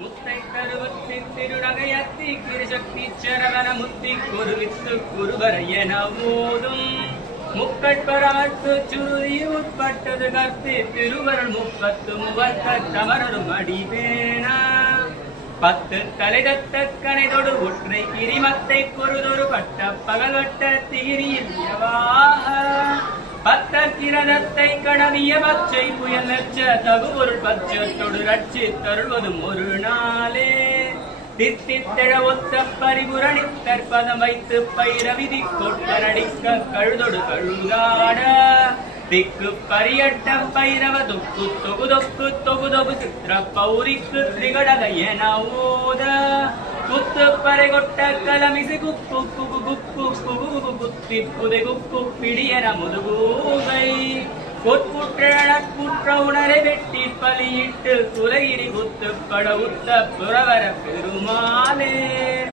முத்தை தருவத்தின் திருநகையத்தி கிருசக்தி சரவண முத்தி குருவித்து குருவர என ஓதும் முக்கட்பரமத்து சுருதி உட்பட்டது கர்த்தி திருவருள் 30 தமரரும் அடிவேண 10 தலைதத்த கனைதொடு ஒற்றை கிரிமத்தை கொருதொரு பட்ட பகல்வட்ட திகிரியில் பத்தக்கிரதத்தை கடவிய பச்சை புயல் லட்ச தகுபொருள் பட்சத்தொடு ரட்சி தருள்வதும் ஒரு நாளே தித்தித்தெழ ஒத்த பரிபுரணி தற்பதம் வைத்து பைரவிதி கொட்டரடிக்க கழுதொடு கழுதாட திக்கு பரியட்ட பைரவ தொக்கு தொகு தொக்கு தொகு தொகு சித்திர பௌரிக்கு திரிகடக என ஓத குத்து பறை கொட்ட கலமிசு குப்பு குகு குப்பு குகு குத்தி புதை குப்பு பிடியன முதுகூகை கொட்புற்ற உணரை வெட்டி பலியிட்டு குலகிரி குத்து பட உத்த புறவர பெருமா